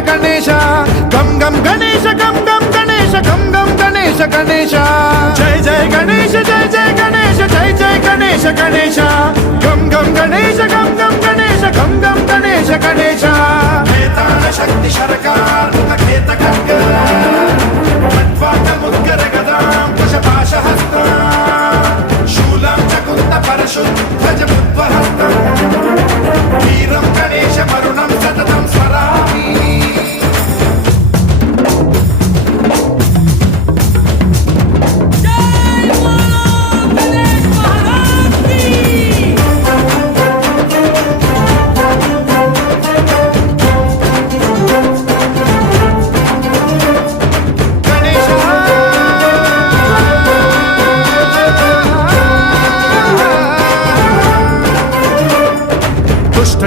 గణేశ గణేశ గం గం గణేశ గం గం గణేశ గం గం గణేశ గణేశ జయ జయ గణేశ జయ జయ గణేశ జయ జయ గణేశ గణేశ గం గం గణేశ గం గం గణేశ గం గం గణేశ గణేశ వేతాళ శక్తి శరకార్ ముఖేత ఖడ్గ ముద్గర గదాం కుశపాశహస్తం శూలం చకుంత పరశుధ్వజ ముద్వహస్తం వీరం గణేశ మరుణం సతతం స్మరామి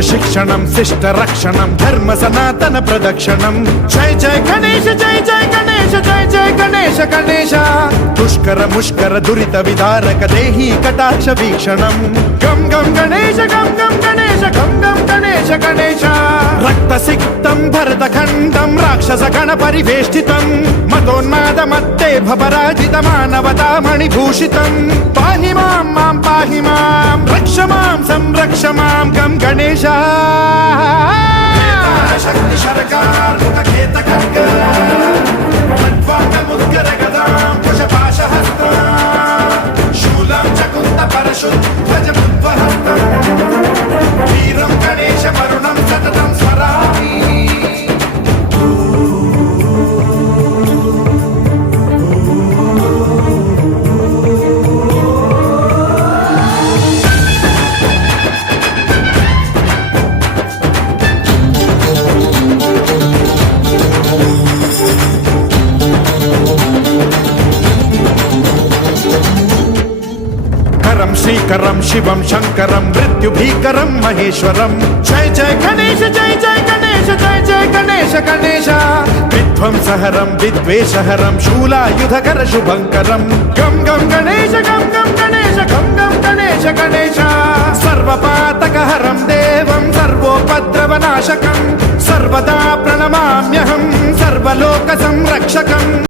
శిక్షణం శిష్ట రక్షణం ధర్మ సనాతన ప్రదక్షిణం జయ జయ గణేశ జయ జయ గణేశ జయ జయ గణేశ గణేశ దుష్కర ముష్కర దురిత విదారక దేహి కటాక్ష వీక్షణం గం గం గణేశ గం గం గణేశ గం గం గణేశ గణేశ రక్త సిక్తం భరత ఖండం రాక్షస గణ పరివేష్టితం మతోన్మాద మత్తే భపరాజిత మానవతా మణిభూషితం పాహి మాం మాం పాహి మాం రక్ష మాం సంరక్ష మాం గం గణేశ శక్తి శరకార్ ముఖేత ఖడ్గ ముద్గర గదాం కుశపాశహస్తం శూలం చకుంత పరశుధ్వజ ముద్వహస్తం వీరం గణేశ మరుణం సతతం స్మరామి శ్రీకరం శివం శంకరం మృత్యుభీకరం మహేశ్వరం జయ జయ గణేశ జయ జయ గణేశ జయ జయ గణేశ గణేశ విధ్వంసహరం విద్వేషహరం శూలాయుధకర శుభంకరం గం గం గణేశ గం గం గణేశ గం గం గణేశ గణేశ సర్వపాతకహరం దేవం సర్వోపద్రవనాశకం సర్వదా ప్రణమామ్యహం సర్వలోక సంరక్షకం